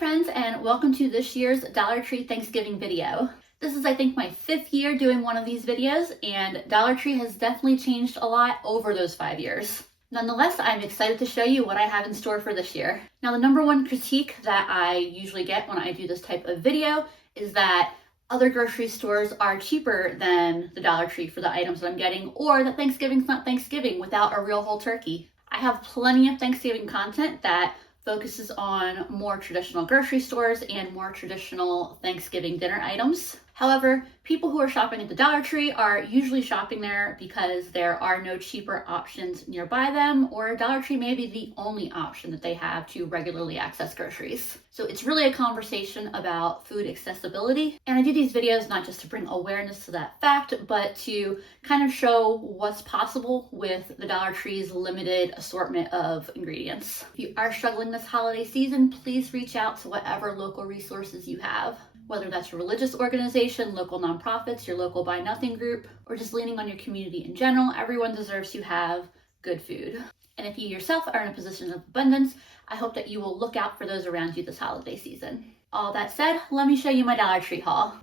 friends, and welcome to this year's Dollar Tree Thanksgiving video. This is, I think, my 5th year doing one of these videos, and Dollar Tree has definitely changed a lot over those 5 years. Nonetheless, I'm excited to show you what I have in store for this year. Now, the number one critique that I usually get when I do this type of video is that other grocery stores are cheaper than the Dollar Tree for the items that I'm getting, or that Thanksgiving's not Thanksgiving without a real whole turkey. I have plenty of Thanksgiving content that focuses on more traditional grocery stores and more traditional Thanksgiving dinner items. However, people who are shopping at the Dollar Tree are usually shopping there because there are no cheaper options nearby them, or Dollar Tree may be the only option that they have to regularly access groceries. So it's really a conversation about food accessibility. And I do these videos not just to bring awareness to that fact, but to kind of show what's possible with the Dollar Tree's limited assortment of ingredients. If you are struggling this holiday season, please reach out to whatever local resources you have. Whether that's your religious organization, local nonprofits, your local Buy Nothing group, or just leaning on your community in general, everyone deserves to have good food. And if you yourself are in a position of abundance, I hope that you will look out for those around you this holiday season. All that said, let me show you my Dollar Tree haul.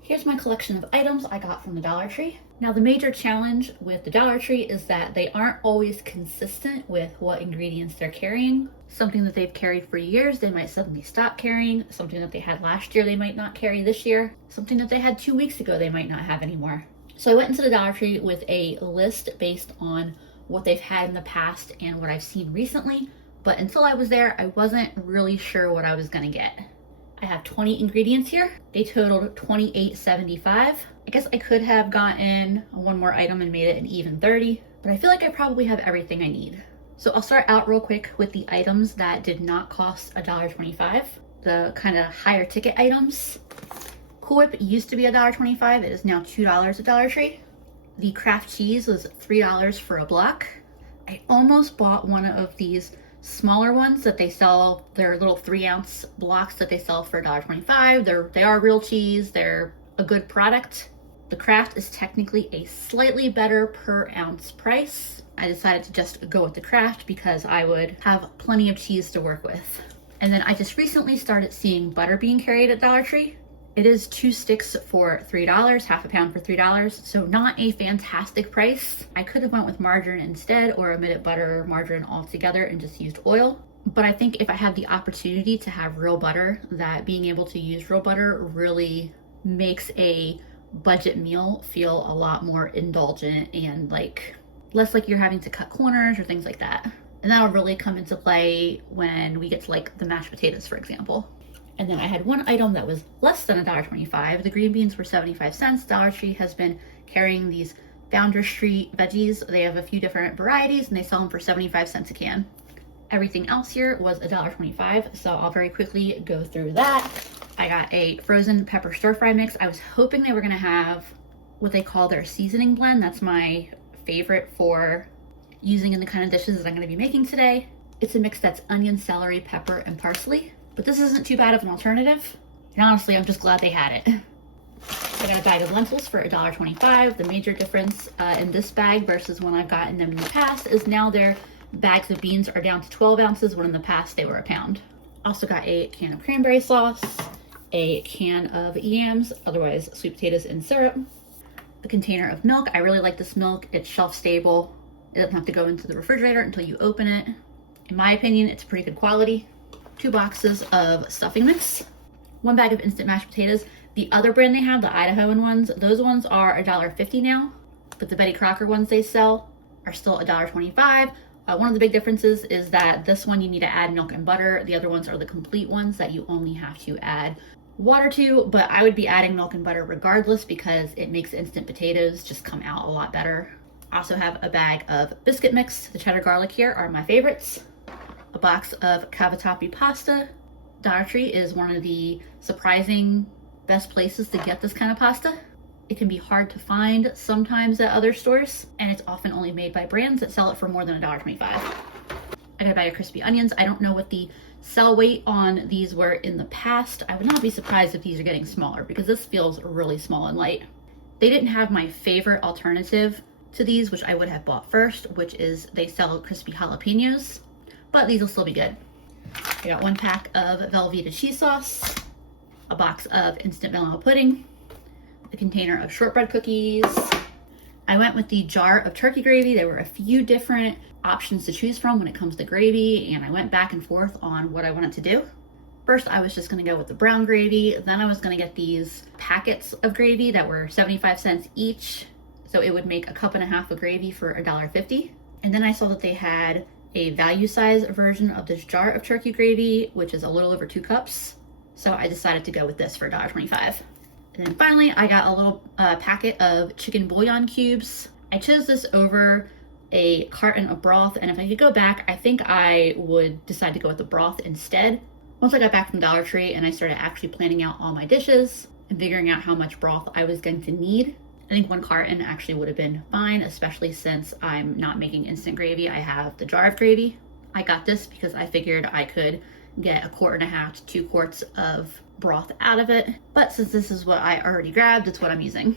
Here's my collection of items I got from the Dollar Tree. Now, the major challenge with the Dollar Tree is that they aren't always consistent with what ingredients they're carrying. Something that they've carried for years, they might suddenly stop carrying. Something that they had last year, they might not carry this year. Something that they had 2 weeks ago, they might not have anymore. So I went into the Dollar Tree with a list based on what they've had in the past and what I've seen recently. But until I was there, I wasn't really sure what I was gonna get. I have 20 ingredients here. They totaled $28.75. I guess I could have gotten one more item and made it an even 30, but I feel like I probably have everything I need. So I'll start out real quick with the items that did not cost $1.25, the kind of higher ticket items. Cool Whip used to be $1.25. It is now $2 at Dollar Tree. The Kraft cheese was $3 for a block. I almost bought one of these smaller ones that they sell, they're little 3-ounce blocks that they sell for $1.25. They are real cheese, they're a good product. The Kraft is technically a slightly better per ounce price. I decided to just go with the Kraft because I would have plenty of cheese to work with. And then I just recently started seeing butter being carried at Dollar Tree. It is 2 sticks for $3, half a pound for $3, so not a fantastic price. I could have went with margarine instead, or omitted butter or margarine altogether and just used oil. But I think if I have the opportunity to have real butter, that being able to use real butter really makes a budget meal feel a lot more indulgent and less like you're having to cut corners or things like that. And that'll really come into play when we get to the mashed potatoes, for example. And then I had one item that was less than $1.25. The green beans were 75 cents. Dollar Tree has been carrying these Founder Street veggies. They have a few different varieties and they sell them for 75 cents a can. Everything else here was $1.25, so I'll very quickly go through that. I got a frozen pepper stir fry mix. I was hoping they were gonna have what they call their seasoning blend. That's my favorite for using in the kind of dishes that I'm gonna be making today. It's a mix that's onion, celery, pepper, and parsley. But this isn't too bad of an alternative. And honestly, I'm just glad they had it. I got a bag of lentils for $1.25. The major difference in this bag versus when I've gotten them in the past is now their bags of beans are down to 12 ounces when in the past they were a pound. Also got a can of cranberry sauce, a can of yams, otherwise sweet potatoes in syrup, a container of milk. I really like this milk. It's shelf stable. It doesn't have to go into the refrigerator until you open it. In my opinion, it's pretty good quality. 2 boxes of stuffing mix, 1 bag of instant mashed potatoes. The other brand they have, the Idahoan ones, those ones are $1.50 now, but the Betty Crocker ones they sell are still $1.25. One of the big differences is that this one you need to add milk and butter. The other ones are the complete ones that you only have to add water to, but I would be adding milk and butter regardless because it makes instant potatoes just come out a lot better. I also have a bag of biscuit mix. The cheddar garlic here are my favorites. A box of cavatappi pasta. Dollar Tree is one of the surprising best places to get this kind of pasta. It can be hard to find sometimes at other stores, and it's often only made by brands that sell it for more than $1.25. I got a bag of crispy onions. I don't know what the sell weight on these were in the past. I would not be surprised if these are getting smaller because this feels really small and light. They didn't have my favorite alternative to these, which I would have bought first, which is they sell crispy jalapenos. But these will still be good. I got 1 pack of Velveeta cheese sauce, a box of instant vanilla pudding, a container of shortbread cookies. I went with the jar of turkey gravy. There were a few different options to choose from when it comes to gravy, and I went back and forth on what I wanted to do. First, I was just gonna go with the brown gravy. Then I was gonna get these packets of gravy that were 75 cents each. So it would make a 1.5 cups of gravy for $1.50. And then I saw that they had a value size version of this jar of turkey gravy, which is a little over 2 cups. So I decided to go with this for $1.25. And then finally, I got a little packet of chicken bouillon cubes. I chose this over a carton of broth, and if I could go back, I think I would decide to go with the broth instead. Once I got back from Dollar Tree and I started actually planning out all my dishes and figuring out how much broth I was going to need, I think 1 carton actually would have been fine, especially since I'm not making instant gravy. I have the jar of gravy. I got this because I figured I could get 1.5 quarts to 2 quarts of broth out of it. But since this is what I already grabbed, it's what I'm using.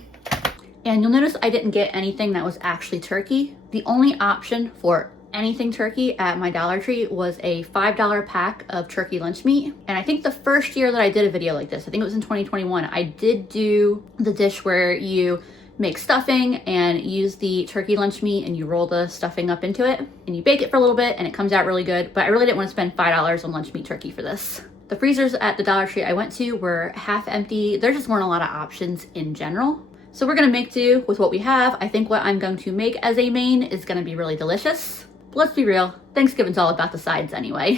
And you'll notice I didn't get anything that was actually turkey. The only option for anything turkey at my Dollar Tree was a $5 pack of turkey lunch meat. And I think the first year that I did a video like this, I think it was in 2021, I did do the dish where you make stuffing and use the turkey lunch meat and you roll the stuffing up into it and you bake it for a little bit and it comes out really good. But I really didn't want to spend $5 on lunch meat turkey for this. The freezers at the Dollar Tree I went to were half empty. There just weren't a lot of options in general. So we're gonna make do with what we have. I think what I'm going to make as a main is gonna be really delicious. But let's be real, Thanksgiving's all about the sides anyway.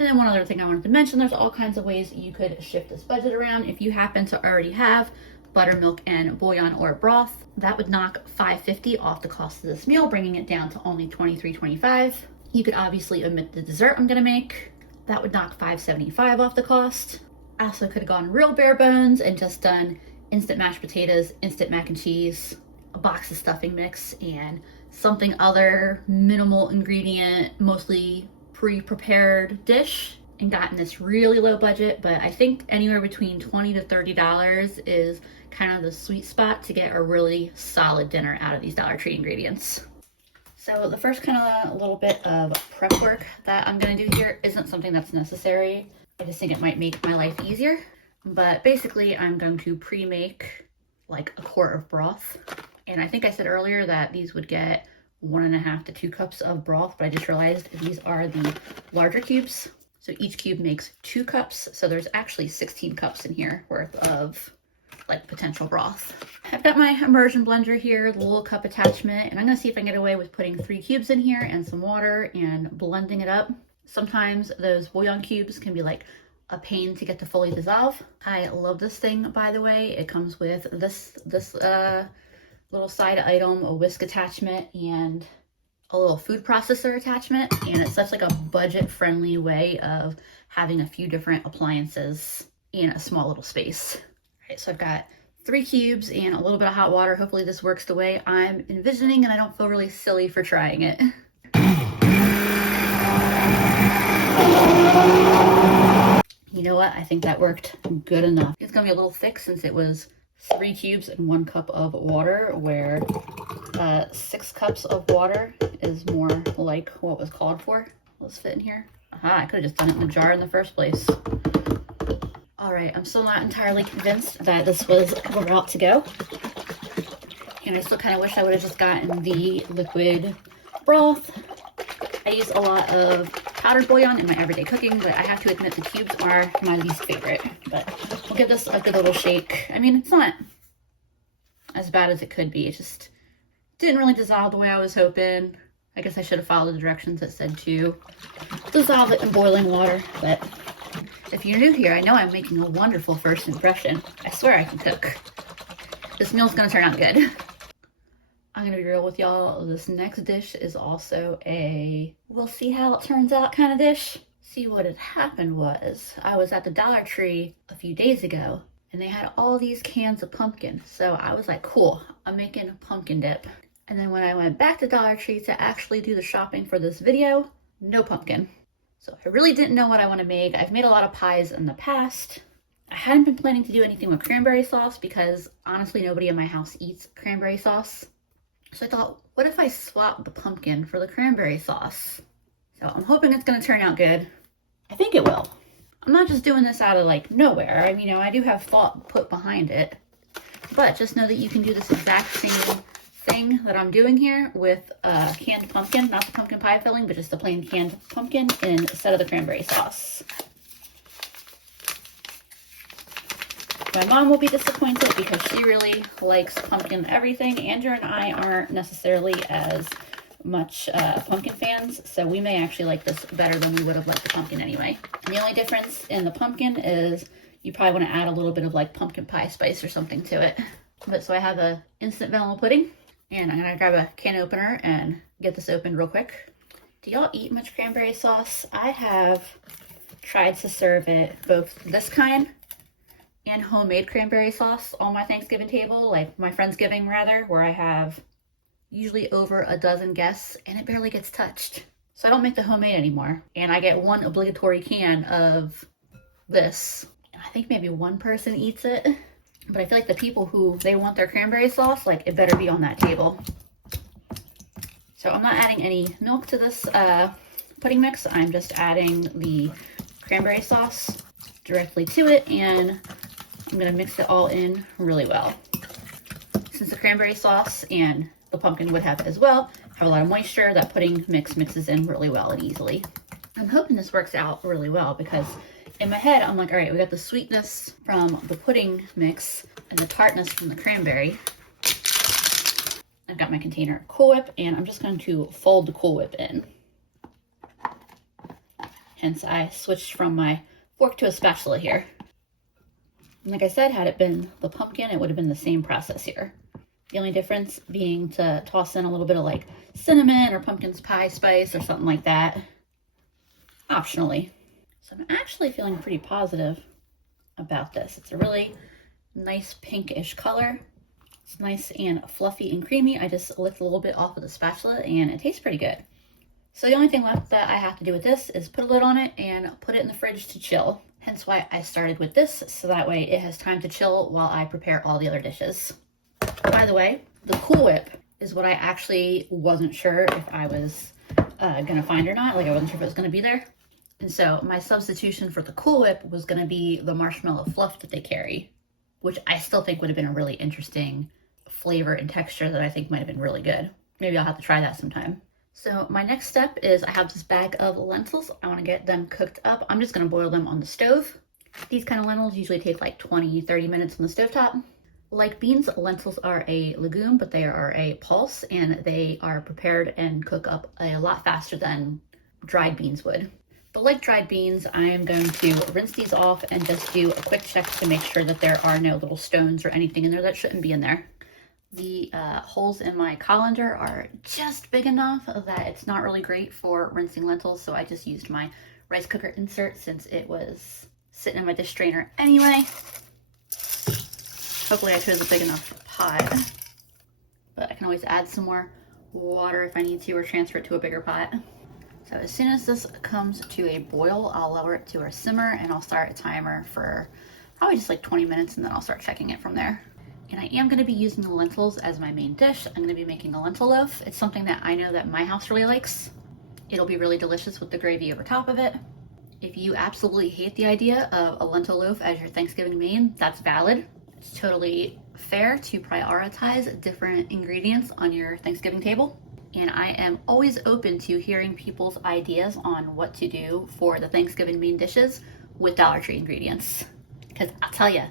And then one other thing I wanted to mention, there's all kinds of ways you could shift this budget around. If you happen to already have buttermilk and bouillon or broth, that would knock $5.50 off the cost of this meal, bringing it down to only $23.25. You could obviously omit the dessert I'm gonna make. That would knock $5.75 off the cost. I also could have gone real bare bones and just done instant mashed potatoes, instant mac and cheese, a box of stuffing mix, and something other minimal ingredient, mostly pre-prepared dish, and gotten this really low budget. But I think anywhere between $20 to $30 is kind of the sweet spot to get a really solid dinner out of these Dollar Tree ingredients. So the first kind of little bit of prep work that I'm gonna do here isn't something that's necessary. I just think it might make my life easier. But basically I'm going to pre-make like 1 quart of broth. And I think I said earlier that these would get 1.5 to 2 cups of broth, but I just realized these are the larger cubes. So each cube makes 2 cups. So there's actually 16 cups in here worth of like potential broth. I've got my immersion blender here, the little cup attachment, and I'm gonna see if I can get away with putting 3 cubes in here and some water and blending it up. Sometimes those bouillon cubes can be like a pain to get to fully dissolve. I love this thing, by the way. It comes with this little side item, a whisk attachment, and a little food processor attachment. And it's such like a budget-friendly way of having a few different appliances in a small little space. All right, so I've got 3 cubes and a little bit of hot water. Hopefully this works the way I'm envisioning and I don't feel really silly for trying it. You know what? I think that worked good enough. It's gonna be a little thick since it was 3 cubes and 1 cup of water, where 6 cups of water is more like what was called for. Let's fit in here. Aha, I could have just done it in the jar in the first place. All right, I'm still not entirely convinced that this was the route to go. And I still kind of wish I would have just gotten the liquid broth. I use a lot of powdered bouillon in my everyday cooking, but I have to admit the cubes are my least favorite. But we'll give this a good little shake. I mean, it's not as bad as it could be. It just didn't really dissolve the way I was hoping. I guess I should have followed the directions that said to dissolve it in boiling water. But if you're new here, I know I'm making a wonderful first impression. I swear I can cook. This meal's gonna turn out good. I'm gonna be real with y'all. This next dish is also a we'll see how it turns out kind of dish. See, what had happened was I was at the Dollar Tree a few days ago and they had all these cans of pumpkin. So I was like, cool, I'm making pumpkin dip. And then when I went back to Dollar Tree to actually do the shopping for this video, no pumpkin. So I really didn't know what I want to make. I've made a lot of pies in the past. I hadn't been planning to do anything with cranberry sauce because honestly, nobody in my house eats cranberry sauce. So I thought, what if I swap the pumpkin for the cranberry sauce? So I'm hoping it's gonna turn out good. I think it will. I'm not just doing this out of like nowhere. I mean, you know, I do have thought put behind it, but just know that you can do this exact same thing that I'm doing here with canned pumpkin, not the pumpkin pie filling, but just the plain canned pumpkin instead of the cranberry sauce. My mom will be disappointed because she really likes pumpkin everything. Andrew and I aren't necessarily as much pumpkin fans, so we may actually like this better than we would have liked the pumpkin anyway. And the only difference in the pumpkin is you probably want to add a little bit of like pumpkin pie spice or something to it. But so I have a instant vanilla pudding, and I'm gonna grab a can opener and get this opened real quick. Do y'all eat much cranberry sauce? I have tried to serve it both this kind and homemade cranberry sauce on my Thanksgiving table, like my Friendsgiving rather, where I have usually over a dozen guests and it barely gets touched. So I don't make the homemade anymore. And I get one obligatory can of this. I think maybe one person eats it, but I feel like the people who they want their cranberry sauce, like it better be on that table. So I'm not adding any milk to this pudding mix. I'm just adding the cranberry sauce directly to it, and I'm gonna mix it all in really well. Since the cranberry sauce and the pumpkin would have as well have a lot of moisture, that pudding mix mixes in really well and easily. I'm hoping this works out really well because in my head I'm like, all right, we got the sweetness from the pudding mix and the tartness from the cranberry. I've got my container of Cool Whip, and I'm just going to fold the Cool Whip in. Hence I switched from my fork to a spatula here. And like I said, had it been the pumpkin, it would have been the same process here. The only difference being to toss in a little bit of like cinnamon or pumpkin pie spice or something like that, optionally. So I'm actually feeling pretty positive about this. It's a really nice pinkish color. It's nice and fluffy and creamy. I just licked a little bit off of the spatula and it tastes pretty good. So the only thing left that I have to do with this is put a lid on it and put it in the fridge to chill. Hence why I started with this, so that way it has time to chill while I prepare all the other dishes. By the way, the Cool Whip is what I actually wasn't sure if I was gonna find or not. Like I wasn't sure if it was gonna be there. And so my substitution for the Cool Whip was gonna be the marshmallow fluff that they carry, which I still think would have been a really interesting flavor and texture that I think might have been really good. Maybe I'll have to try that sometime. So my next step is I have this bag of lentils. I want to get them cooked up. I'm just going to boil them on the stove. These kind of lentils usually take like 20-30 minutes on the stovetop. Like beans, lentils are a legume, but they are a pulse, and they are prepared and cook up a lot faster than dried beans would. But like dried beans, I am going to rinse these off and just do a quick check to make sure that there are no little stones or anything in there that shouldn't be in there. The holes in my colander are just big enough that it's not really great for rinsing lentils, so I just used my rice cooker insert since it was sitting in my dish strainer anyway. Hopefully I chose a big enough pot, but I can always add some more water if I need to or transfer it to a bigger pot. So as soon as this comes to a boil, I'll lower it to a simmer and I'll start a timer for probably just like 20 minutes, and then I'll start checking it from there. And I am going to be using the lentils as my main dish. I'm going to be making a lentil loaf. It's something that I know that my house really likes. It'll be really delicious with the gravy over top of it. If you absolutely hate the idea of a lentil loaf as your Thanksgiving main, that's valid. It's totally fair to prioritize different ingredients on your Thanksgiving table. And I am always open to hearing people's ideas on what to do for the Thanksgiving main dishes with Dollar Tree ingredients. Because I'll tell you,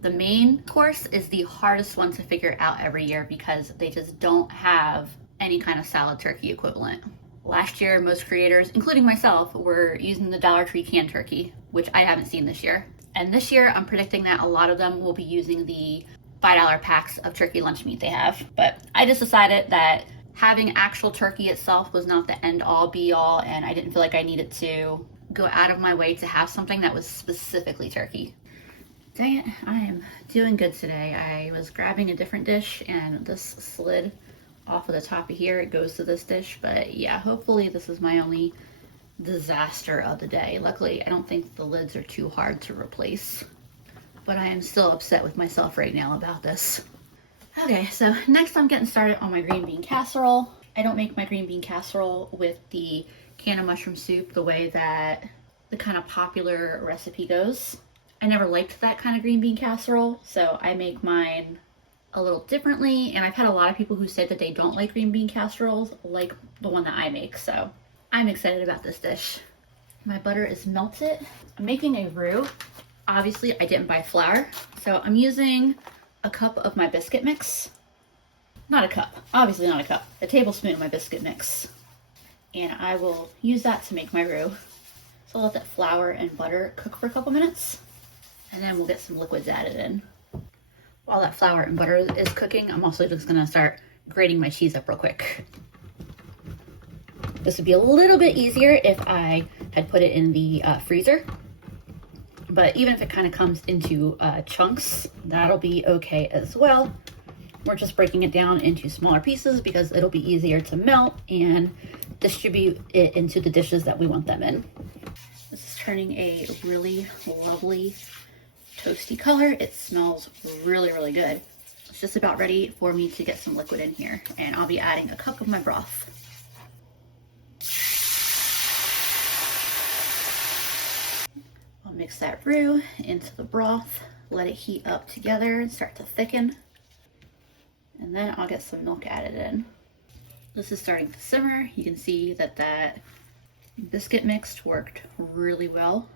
the main course is the hardest one to figure out every year because they just don't have any kind of salad turkey equivalent. Last year, most creators, including myself, were using the Dollar Tree canned turkey, which I haven't seen this year. And this year, I'm predicting that a lot of them will be using the $5 packs of turkey lunch meat they have. But I just decided that having actual turkey itself was not the end all be all, and I didn't feel like I needed to go out of my way to have something that was specifically turkey. Dang it, I am doing good today. I was grabbing a different dish and this slid off of the top of here. It goes to this dish, but yeah, hopefully this is my only disaster of the day. Luckily, I don't think the lids are too hard to replace, but I am still upset with myself right now about this. Okay, so next I'm getting started on my green bean casserole. I don't make my green bean casserole with the can of mushroom soup the way that the kind of popular recipe goes. I never liked that kind of green bean casserole, so I make mine a little differently, and I've had a lot of people who say that they don't like green bean casseroles like the one that I make, so I'm excited about this dish. My butter is melted. I'm making a roux. Obviously, I didn't buy flour, so I'm using a cup of my biscuit mix. Not a cup, obviously not a cup, a tablespoon of my biscuit mix. And I will use that to make my roux. So I'll let that flour and butter cook for a couple minutes, and then we'll get some liquids added in. While that flour and butter is cooking, I'm also just gonna start grating my cheese up real quick. This would be a little bit easier if I had put it in the freezer, but even if it kind of comes into chunks, that'll be okay as well. We're just breaking it down into smaller pieces because it'll be easier to melt and distribute it into the dishes that we want them in. This is turning a really lovely toasty color. It smells really, really good. It's just about ready for me to get some liquid in here, and I'll be adding a cup of my broth. I'll mix that roux into the broth, let it heat up together and start to thicken. And then I'll get some milk added in. This is starting to simmer. You can see that that biscuit mix worked really well,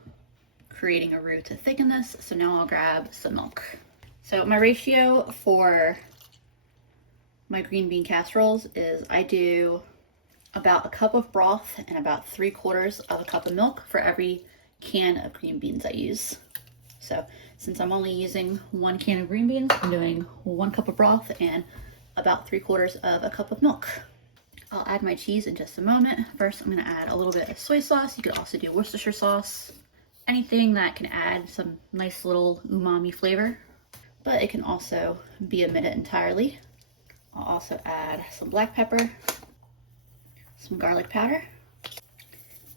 creating a roux to thicken this. So now I'll grab some milk. So my ratio for my green bean casseroles is I do about a cup of broth and about 3/4 of a cup of milk for every can of green beans I use. So since I'm only using 1 can of green beans, I'm doing 1 cup of broth and about 3/4 of a cup of milk. I'll add my cheese in just a moment. First, I'm gonna add a little bit of soy sauce. You could also do Worcestershire sauce, anything that can add some nice little umami flavor, but it can also be omitted entirely. I'll also add some black pepper, some garlic powder,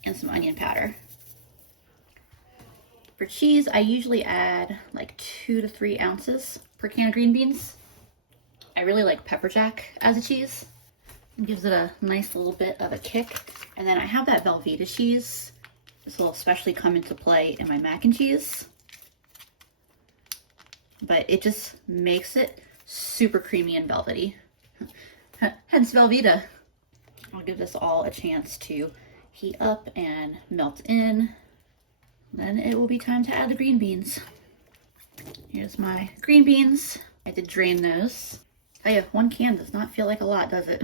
and some onion powder. For cheese, I usually add like 2 to 3 ounces per can of green beans. I really like pepper jack as a cheese. It gives it a nice little bit of a kick. And then I have that Velveeta cheese. This will especially come into play in my mac and cheese. But it just makes it super creamy and velvety. Hence Velveeta. I'll give this all a chance to heat up and melt in. Then it will be time to add the green beans. Here's my green beans. I did drain those. Oh yeah, 1 can does not feel like a lot, does it?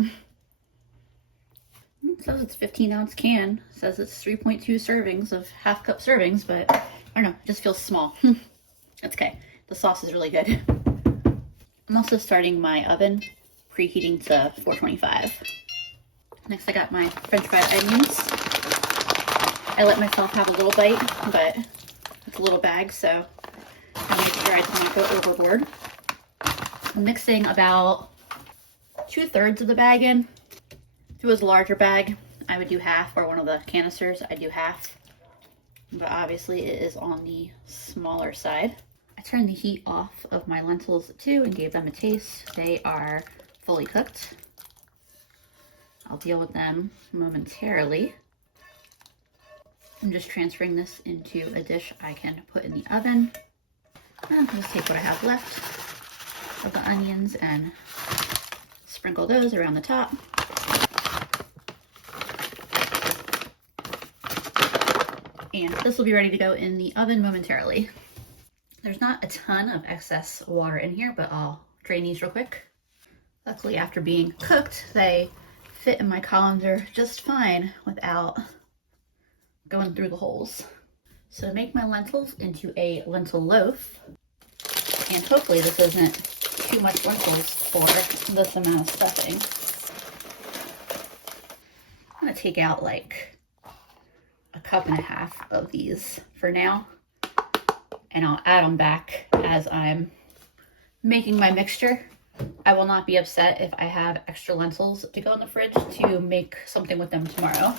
It says it's 15-ounce can. It says it's 3.2 servings of half-cup servings, but I don't know, it just feels small. That's okay. The sauce is really good. I'm also starting my oven, preheating to 425. Next I got my French fried onions. I let myself have a little bite, but it's a little bag, so I make sure I do not go overboard. I'm mixing about 2/3 of the bag in. If it was a larger bag, I would do half, or one of the canisters, I do half. But obviously it is on the smaller side. I turned the heat off of my lentils too and gave them a taste. They are fully cooked. I'll deal with them momentarily. I'm just transferring this into a dish I can put in the oven. I'll just take what I have left of the onions and sprinkle those around the top. And this will be ready to go in the oven momentarily. There's not a ton of excess water in here, but I'll drain these real quick. Luckily, after being cooked, they fit in my colander just fine without going through the holes. So to make my lentils into a lentil loaf, and hopefully this isn't too much lentils for this amount of stuffing, I'm gonna take out like 1.5 cups of these for now, and I'll add them back as I'm making my mixture. I will not be upset if I have extra lentils to go in the fridge to make something with them tomorrow.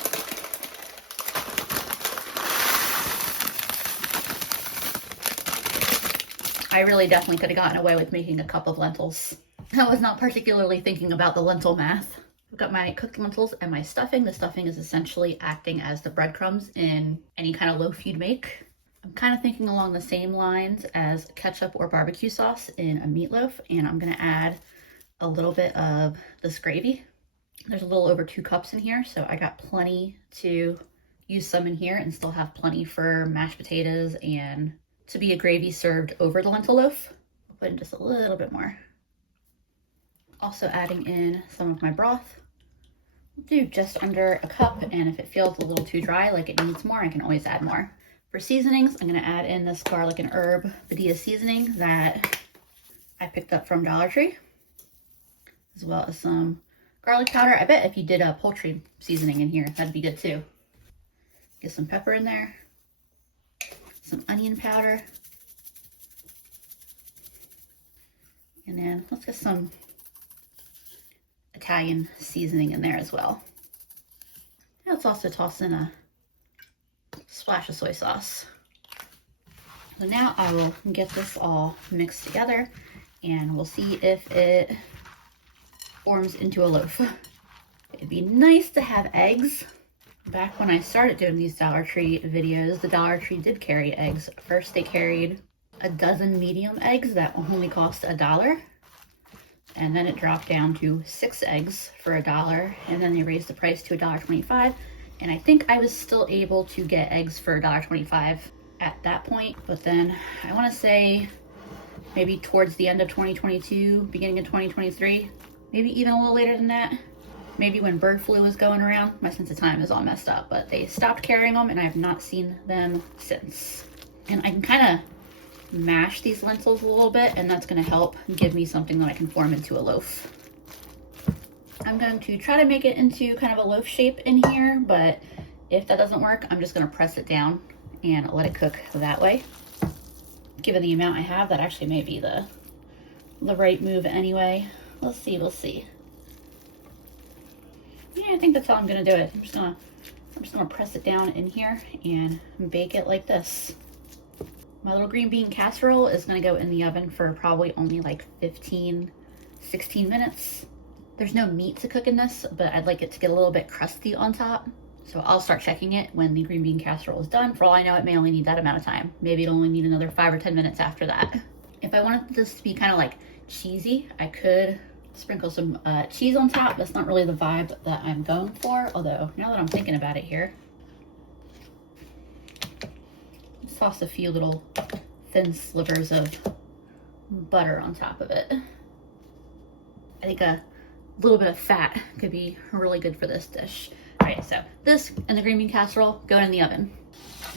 I really definitely could have gotten away with making a cup of lentils. I was not particularly thinking about the lentil math. I've got my cooked lentils and my stuffing. The stuffing is essentially acting as the breadcrumbs in any kind of loaf you'd make. I'm kind of thinking along the same lines as ketchup or barbecue sauce in a meatloaf, and I'm gonna add a little bit of this gravy. There's a little over 2 cups in here, so I got plenty to use some in here and still have plenty for mashed potatoes and to be a gravy served over the lentil loaf. I'll put in just a little bit more. Also adding in some of my broth. I'll do just under a cup, and if it feels a little too dry, like it needs more, I can always add more. For seasonings, I'm gonna add in this garlic and herb Badia seasoning that I picked up from Dollar Tree, as well as some garlic powder. I bet if you did a poultry seasoning in here, that'd be good too. Get some pepper in there, some onion powder, and then let's get some Italian seasoning in there as well. Let's also toss in a splash of soy sauce. So now I will get this all mixed together and we'll see if it forms into a loaf. It'd be nice to have eggs. Back when I started doing these Dollar Tree videos, the Dollar Tree did carry eggs. First they carried a dozen medium eggs that only cost $1. And then it dropped down to 6 eggs for $1. And then they raised the price to $1.25. And I think I was still able to get eggs for $1.25 at that point. But then I want to say maybe towards the end of 2022, beginning of 2023, maybe even a little later than that. Maybe when bird flu was going around. My sense of time is all messed up, but they stopped carrying them and I have not seen them since. And I can kind of mash these lentils a little bit, and that's going to help give me something that I can form into a loaf. I'm going to try to make it into kind of a loaf shape in here, but if that doesn't work, I'm just going to press it down and let it cook that way. Given the amount I have, that actually may be the right move anyway. We'll see. Yeah, I think that's how I'm gonna do it. I'm just gonna press it down in here and bake it like this. My little green bean casserole is gonna go in the oven for probably only like 15, 16 minutes. There's no meat to cook in this, but I'd like it to get a little bit crusty on top. So I'll start checking it when the green bean casserole is done. For all I know, it may only need that amount of time. Maybe it'll only need another 5 or 10 minutes after that. If I wanted this to be kind of like cheesy, I could sprinkle some cheese on top. That's not really the vibe that I'm going for, although now that I'm thinking about it here, let's toss a few little thin slivers of butter on top of it. I think a little bit of fat could be really good for this dish. All right, so this and the green bean casserole going in the oven.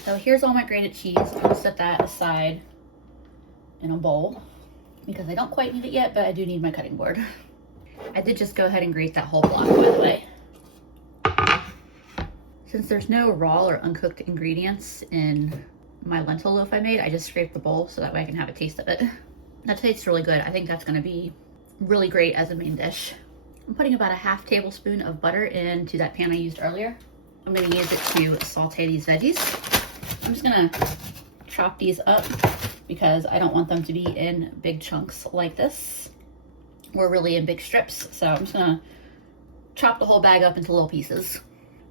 So here's all my grated cheese. I'll set that aside in a bowl because I don't quite need it yet, but I do need my cutting board. I did just go ahead and grate that whole block, by the way. Since there's no raw or uncooked ingredients in my lentil loaf I made, I just scraped the bowl so that way I can have a taste of it. That tastes really good. I think that's gonna be really great as a main dish. I'm putting about a half tablespoon of butter into that pan I used earlier. I'm gonna use it to saute these veggies. I'm just gonna chop these up because I don't want them to be in big chunks like this, or really in big strips. So I'm just gonna chop the whole bag up into little pieces.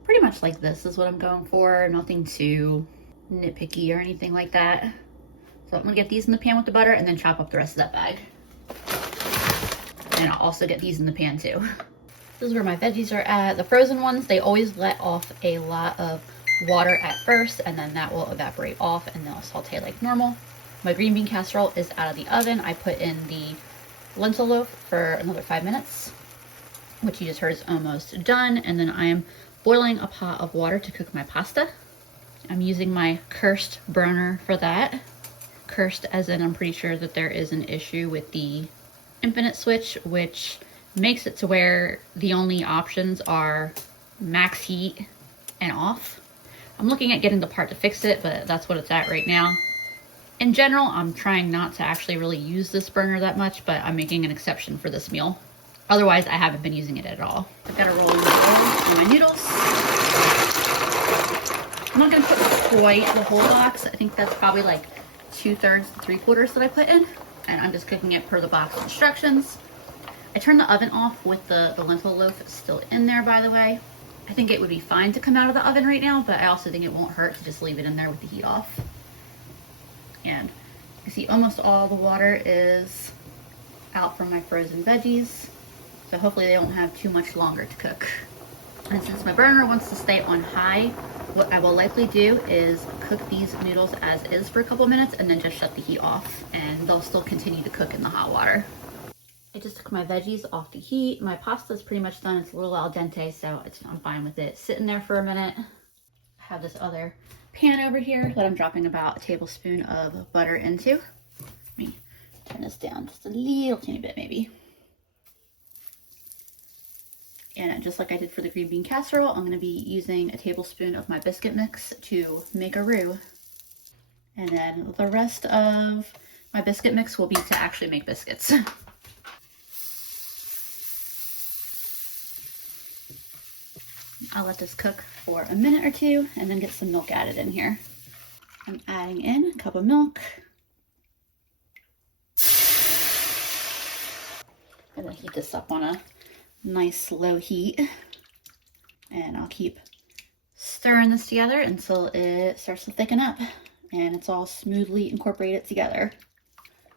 Pretty much like this is what I'm going for. Nothing too nitpicky or anything like that. So I'm gonna get these in the pan with the butter and then chop up the rest of that bag. And I'll also get these in the pan too. This is where my veggies are at. The frozen ones, they always let off a lot of water at first, and then that will evaporate off and they'll saute like normal. My green bean casserole is out of the oven. I put in the lentil loaf for another 5 minutes, which you just heard is almost done. And then I am boiling a pot of water to cook my pasta. I'm using my cursed burner for that. Cursed as in I'm pretty sure that there is an issue with the infinite switch, which makes it to where the only options are max heat and off. I'm looking at getting the part to fix it, but that's what it's at right now. In general, I'm trying not to actually really use this burner that much, but I'm making an exception for this meal. Otherwise, I haven't been using it at all. I've got a rolling bowl and my noodles. I'm not gonna put quite the whole box. I think that's probably like 2/3 to 3/4 that I put in. And I'm just cooking it per the box instructions. I turned the oven off with the lentil loaf still in there, by the way. I think it would be fine to come out of the oven right now, but I also think it won't hurt to just leave it in there with the heat off. And you see almost all the water is out from my frozen veggies, so hopefully they won't have too much longer to cook. And since my burner wants to stay on high, what I will likely do is cook these noodles as is for a couple minutes and then just shut the heat off, and they'll still continue to cook in the hot water. I just took my veggies off the heat. My pasta is pretty much done. It's a little al dente, so I'm fine with it sitting there for a minute. I have this other pan over here that I'm dropping about a tablespoon of butter into. Let me turn this down just a little teeny bit maybe. And just like I did for the green bean casserole, I'm going to be using a tablespoon of my biscuit mix to make a roux. And then the rest of my biscuit mix will be to actually make biscuits. I'll let this cook for a minute or two and then get some milk added in here. I'm adding in a cup of milk. I'm going to heat this up on a nice low heat. And I'll keep stirring this together until it starts to thicken up and it's all smoothly incorporated together.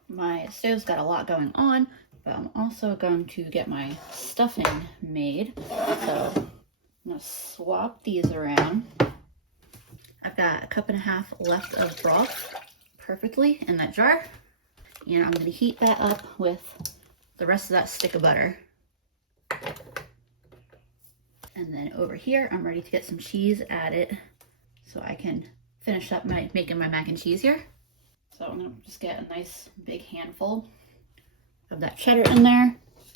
My stove's got a lot going on, but I'm also going to get my stuffing made. So I'm going to swap these around. I've got a cup and a half left of broth perfectly in that jar. And I'm going to heat that up with the rest of that stick of butter. And then over here, I'm ready to get some cheese added so I can finish up making my mac and cheese here. So I'm going to just get a nice big handful of that cheddar in there,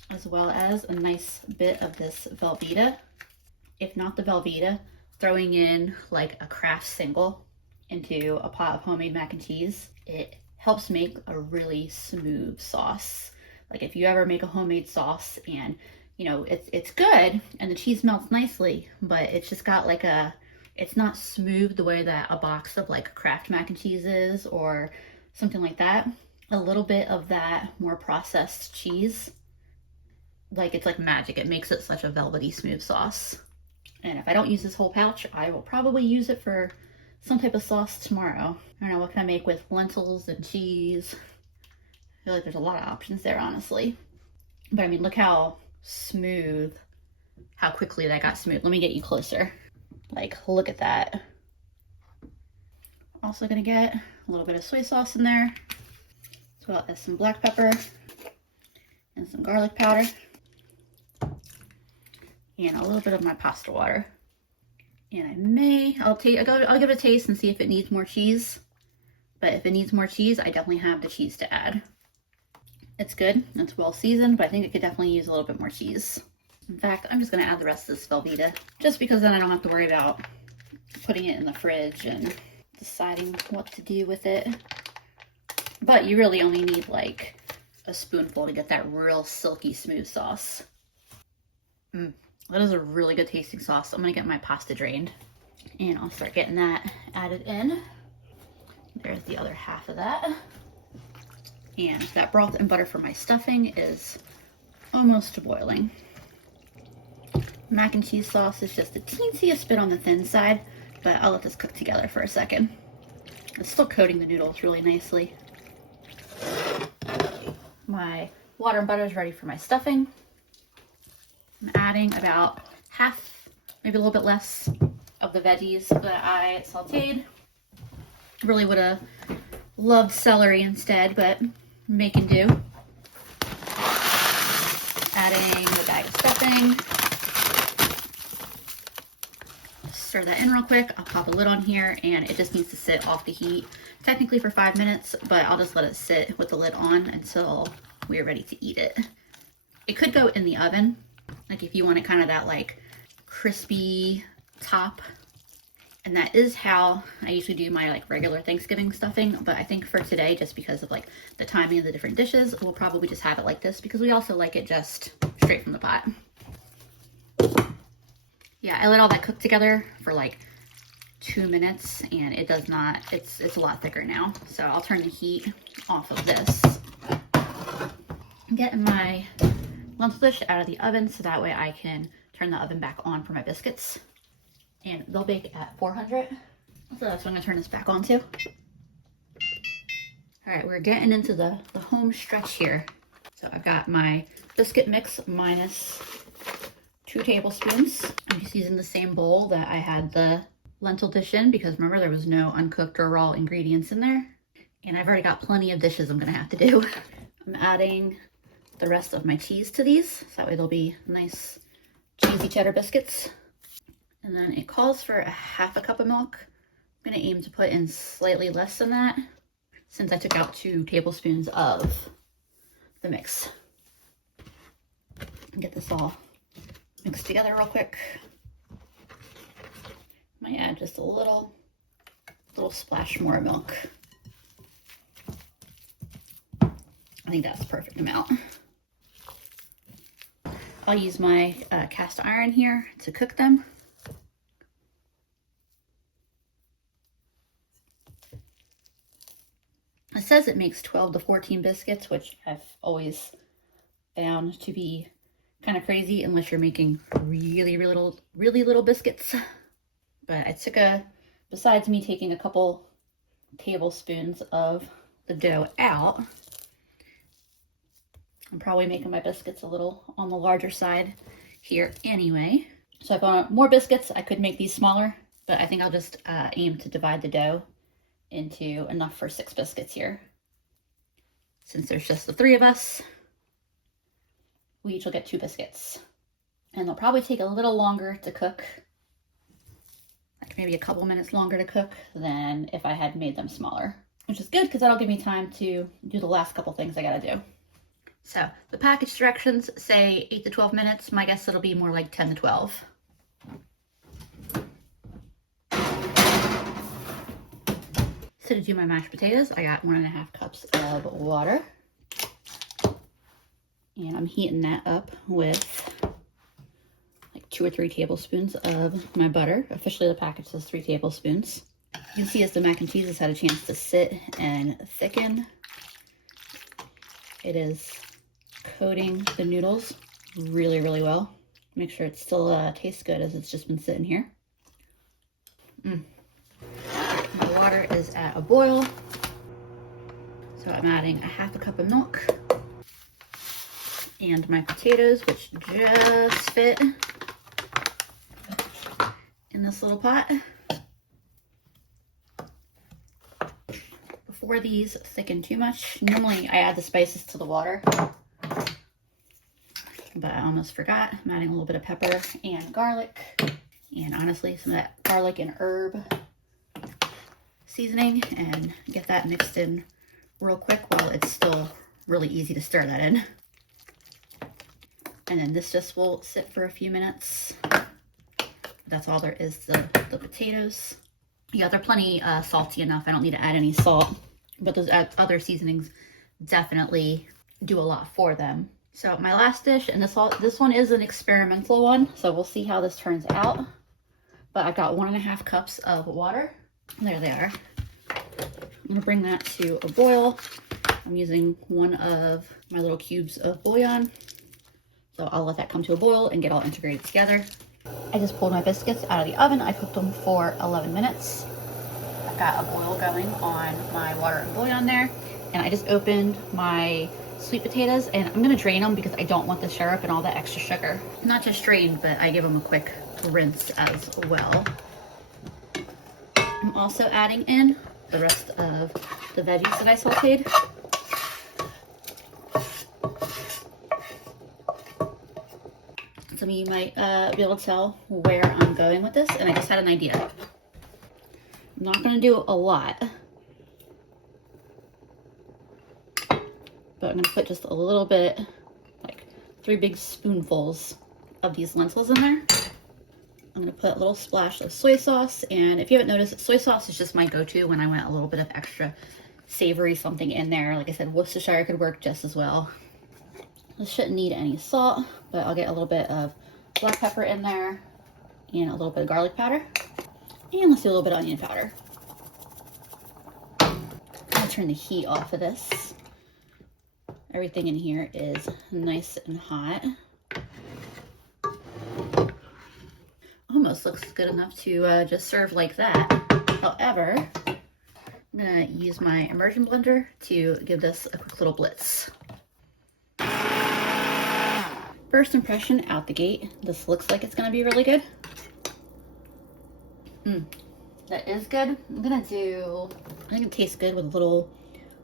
as well as a nice bit of this Velveeta. If not the Velveeta, throwing in like a Kraft single into a pot of homemade mac and cheese, it helps make a really smooth sauce. Like if you ever make a homemade sauce and you know, it's good and the cheese melts nicely, but it's just got like it's not smooth the way that a box of like Kraft mac and cheese is or something like that. A little bit of that more processed cheese, like it's like magic. It makes it such a velvety smooth sauce. And if I don't use this whole pouch, I will probably use it for some type of sauce tomorrow. I don't know, what can I make with lentils and cheese? I feel like there's a lot of options there, honestly. But I mean, look how smooth, how quickly that got smooth. Let me get you closer. Like, look at that. Also gonna get a little bit of soy sauce in there, as well as some black pepper and some garlic powder, and a little bit of my pasta water. And I'll give it a taste and see if it needs more cheese. But if it needs more cheese, I definitely have the cheese to add. It's good, it's well seasoned, but I think it could definitely use a little bit more cheese. In fact, I'm just gonna add the rest of this Velveeta, just because then I don't have to worry about putting it in the fridge and deciding what to do with it. But you really only need like a spoonful to get that real silky smooth sauce. That is a really good tasting sauce. I'm gonna get my pasta drained and I'll start getting that added in. There's the other half of that. And that broth and butter for my stuffing is almost boiling. Mac and cheese sauce is just the teensiest bit on the thin side, but I'll let this cook together for a second. It's still coating the noodles really nicely. My water and butter is ready for my stuffing. I'm adding about half, maybe a little bit less, of the veggies that I sauteed. Really would have loved celery instead, but making do. Adding the bag of stuffing. Stir that in real quick. I'll pop a lid on here and it just needs to sit off the heat, technically for 5 minutes, but I'll just let it sit with the lid on until we're ready to eat it. It could go in the oven, like if you want it kind of that like crispy top. And that is how I usually do my like regular Thanksgiving stuffing. But I think for today, just because of like the timing of the different dishes, we'll probably just have it like this because we also like it just straight from the pot. Yeah, I let all that cook together for like 2 minutes and it does not, it's a lot thicker now. So I'll turn the heat off of this. I'm getting my lentil dish out of the oven so that way I can turn the oven back on for my biscuits. And they'll bake at 400. So that's what I'm gonna turn this back on to. All right, we're getting into the home stretch here. So I've got my biscuit mix minus 2 tablespoons. I'm just using the same bowl that I had the lentil dish in because remember there was no uncooked or raw ingredients in there. And I've already got plenty of dishes I'm gonna have to do. I'm adding the rest of my cheese to these, so that way they'll be nice cheesy cheddar biscuits. And then it calls for a half a cup of milk. I'm gonna aim to put in slightly less than that since I took out 2 tablespoons of the mix. And get this all mixed together real quick. Might add just a little splash more milk. I think that's the perfect amount. I'll use my cast iron here to cook them. It says it makes 12 to 14 biscuits, which I've always found to be kind of crazy unless you're making really little biscuits. But I took besides me taking a couple tablespoons of the dough out, I'm probably making my biscuits a little on the larger side here anyway. So if I want more biscuits, I could make these smaller, but I think I'll just aim to divide the dough into enough for 6 biscuits here. Since there's just the 3 of us, we each will get 2 biscuits. And they'll probably take a little longer to cook, like maybe a couple minutes longer to cook than if I had made them smaller, which is good because that'll give me time to do the last couple things I gotta do. So the package directions say 8 to 12 minutes. My guess it'll be more like 10 to 12. So to do my mashed potatoes, I got 1.5 cups of water. And I'm heating that up with like 2 or 3 tablespoons of my butter. Officially the package says 3 tablespoons. You can see as the mac and cheese has had a chance to sit and thicken, it is coating the noodles really well. Make sure it still tastes good as it's just been sitting here. My water is at a boil, so I'm adding 1/2 cup of milk and my potatoes, which just fit in this little pot. Before these thicken too much, normally I add the spices to the water, but I almost forgot. I'm adding a little bit of pepper and garlic, and honestly some of that garlic and herb seasoning, and get that mixed in real quick while it's still really easy to stir that in. And then this just will sit for a few minutes. That's all there is to the potatoes. Yeah, they're plenty salty enough. I don't need to add any salt, but those other seasonings definitely do a lot for them. So my last dish, and this one is an experimental one, so we'll see how this turns out. But I've got 1.5 cups of water. There they are. I'm gonna bring that to a boil. I'm using one of my little cubes of bouillon. So I'll let that come to a boil and get all integrated together. I just pulled my biscuits out of the oven. I cooked them for 11 minutes. I've got a boil going on my water and bouillon there. And I just opened my sweet potatoes, and I'm gonna drain them because I don't want the syrup and all the extra sugar. Not just drained, but I give them a quick rinse as well. I'm also adding in the rest of the veggies that I sauteed. Some of you might be able to tell where I'm going with this, and I just had an idea. I'm not going to do a lot, but I'm going to put just a little bit, like 3 big spoonfuls of these lentils in there. I'm going to put a little splash of soy sauce, and if you haven't noticed, soy sauce is just my go-to when I want a little bit of extra savory something in there. Like I said, Worcestershire could work just as well. This shouldn't need any salt, but I'll get a little bit of black pepper in there and a little bit of garlic powder. And let's do a little bit of onion powder. I'll turn the heat off of this. Everything in here is nice and hot. Almost looks good enough to just serve like that. However, I'm gonna use my immersion blender to give this a quick little blitz. First impression out the gate, this looks like it's gonna be really good. That is good. I think it tastes good with a little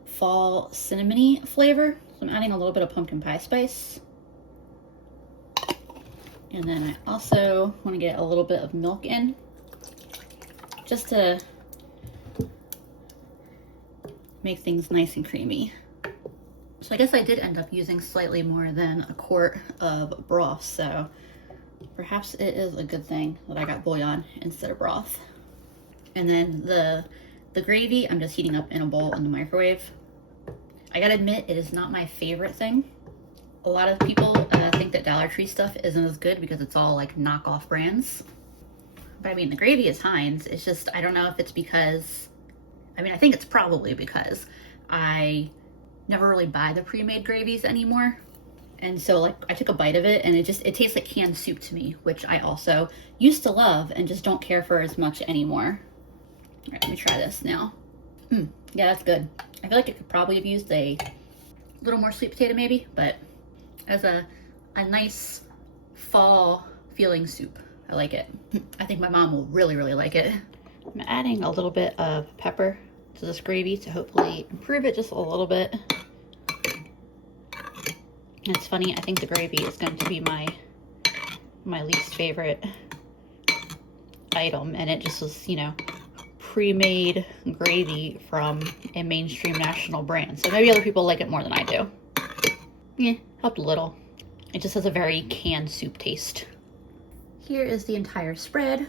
fall cinnamony flavor. So I'm adding a little bit of pumpkin pie spice. And then I also want to get a little bit of milk in, just to make things nice and creamy. So I guess I did end up using slightly more than a quart of broth, so perhaps it is a good thing that I got bouillon instead of broth. And then the gravy, I'm just heating up in a bowl in the microwave. I gotta admit, it is not my favorite thing. A lot of people think that Dollar Tree stuff isn't as good because it's all like knockoff brands. But I mean, the gravy is Heinz. It's just, I don't know if it's because, I think it's probably because I never really buy the pre-made gravies anymore. And so like I took a bite of it and it tastes like canned soup to me, which I also used to love and just don't care for as much anymore. All right, let me try this now. Yeah, that's good. I feel like it could probably have used a little more sweet potato maybe, but as a nice fall feeling soup, I like it. I think my mom will really, really like it. I'm adding a little bit of pepper to this gravy to hopefully improve it just a little bit. It's funny, I think the gravy is going to be my least favorite item, and it just was, pre-made gravy from a mainstream national brand. So maybe other people like it more than I do. Yeah, helped a little. It just has a very canned soup taste. Here is the entire spread.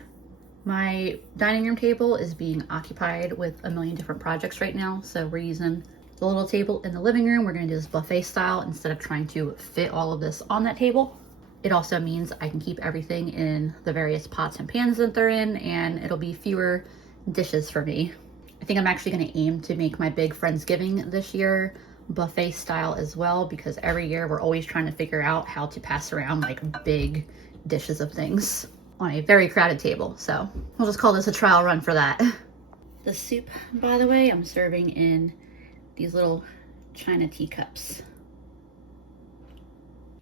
My dining room table is being occupied with a million different projects right now, so we're using the little table in the living room. We're gonna do this buffet style instead of trying to fit all of this on that table. It also means I can keep everything in the various pots and pans that they're in, and it'll be fewer dishes for me. I think I'm actually gonna aim to make my big Friendsgiving this year buffet style as well, because every year we're always trying to figure out how to pass around like big dishes of things on a very crowded table. So we'll just call this a trial run for that. The soup, by the way, I'm serving in these little China teacups.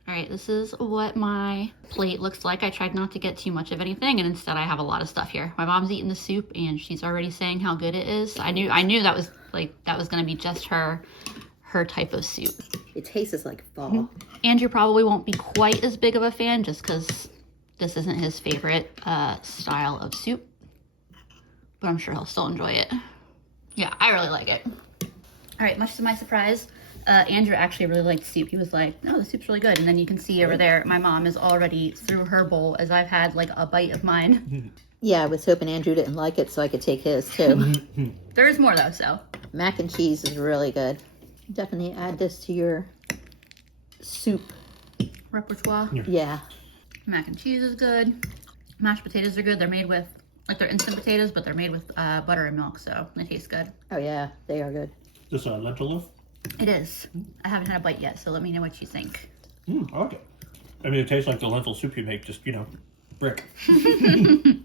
All right, this is what my plate looks like. I tried not to get too much of anything, and instead I have a lot of stuff here. My mom's eating the soup and she's already saying how good it is. I knew that was gonna be just her type of soup. It tastes like fall. Andrew probably won't be quite as big of a fan just because this isn't his favorite style of soup, but I'm sure he'll still enjoy it. Yeah, I really like it. All right, much to my surprise, Andrew actually really liked soup. He was like, no, the soup's really good. And then you can see over there, my mom is already through her bowl as I've had like a bite of mine. Yeah, I was hoping Andrew didn't like it so I could take his too. There is more though, so. Mac and cheese is really good. Definitely add this to your soup repertoire. Yeah. Mac and cheese is good. Mashed potatoes are good. They're made with, like they're instant potatoes, but they're made with butter and milk, so they taste good. Oh yeah, they are good. Is this a lentil loaf? It is. I haven't had a bite yet, so let me know what you think. I like it. It tastes like the lentil soup you make, just, brick. That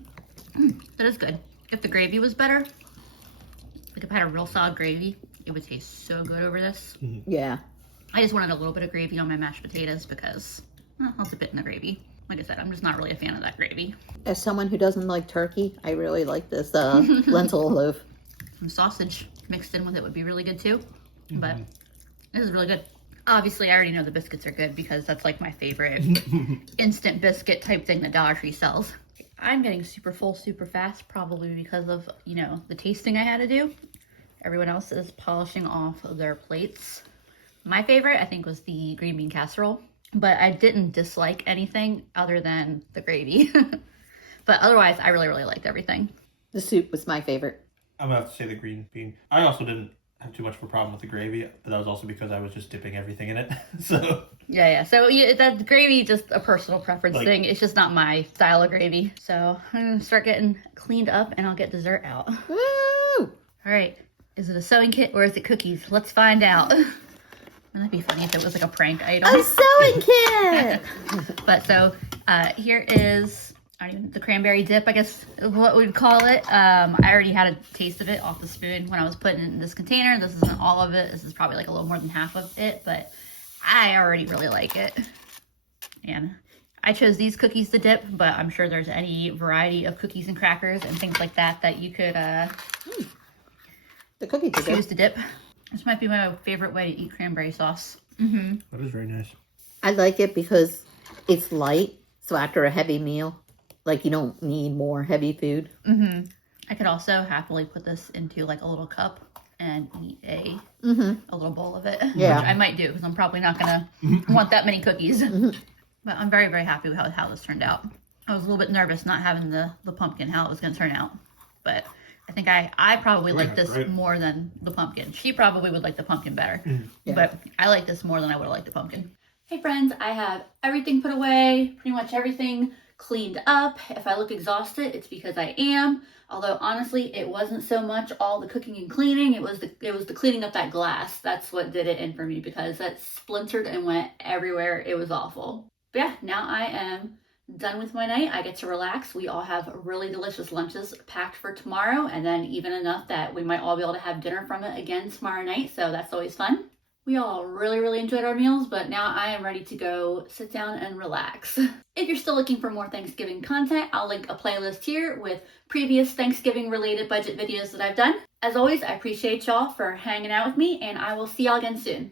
is good. If the gravy was better, like if I had a real solid gravy, it would taste so good over this. Yeah. I just wanted a little bit of gravy on my mashed potatoes because I'll dip it in the gravy. Like I said, I'm just not really a fan of that gravy. As someone who doesn't like turkey, I really like this lentil loaf. Some sausage mixed in with it would be really good too. But this is really good. Obviously, I already know the biscuits are good because that's like my favorite instant biscuit type thing that Dollar Tree sells. I'm getting super full super fast, probably because of, the tasting I had to do. Everyone else is polishing off their plates. My favorite, I think, was the green bean casserole, but I didn't dislike anything other than the gravy. But otherwise, I really, really liked everything. The soup was my favorite. I'm gonna have to say the green bean. I also didn't have too much of a problem with the gravy, but that was also because I was just dipping everything in it. So yeah. So that gravy, just a personal preference thing. It's just not my style of gravy. So I'm gonna start getting cleaned up and I'll get dessert out. Woo! All right. Is it a sewing kit or is it cookies? Let's find out. Wouldn't that be funny if it was like a prank item? A sewing kit! But so here is the cranberry dip, I guess is what we'd call it. I already had a taste of it off the spoon when I was putting it in this container. This isn't all of it. This is probably like a little more than half of it, but I already really like it. And I chose these cookies to dip, but I'm sure there's any variety of cookies and crackers and things like that that you could the cookies are choose good. to dip. This might be my favorite way to eat cranberry sauce. That is very nice. I like it because it's light, so after a heavy meal, like you don't need more heavy food. I could also happily put this into like a little cup and eat a little bowl of it. Yeah. Which I might do because I'm probably not gonna want that many cookies. But I'm very, very happy with how this turned out. I was a little bit nervous not having the pumpkin, how it was gonna turn out. But I think I probably like this more than the pumpkin. She probably would like the pumpkin better. Yeah. But I like this more than I would have liked the pumpkin. Hey friends, I have everything put away, pretty much everything cleaned up. If I look exhausted, it's because I am. Although honestly, it wasn't so much all the cooking and cleaning, it was the cleaning up that glass. That's what did it in for me because that splintered and went everywhere. It was awful. But yeah, now I am done with my night. I get to relax. We all have really delicious lunches packed for tomorrow, and then even enough that we might all be able to have dinner from it again tomorrow night, so that's always fun. We all really enjoyed our meals, but now I am ready to go sit down and relax. If you're still looking for more Thanksgiving content, I'll link a playlist here with previous Thanksgiving related budget videos that I've done. As always, I appreciate y'all for hanging out with me, and I will see y'all again soon.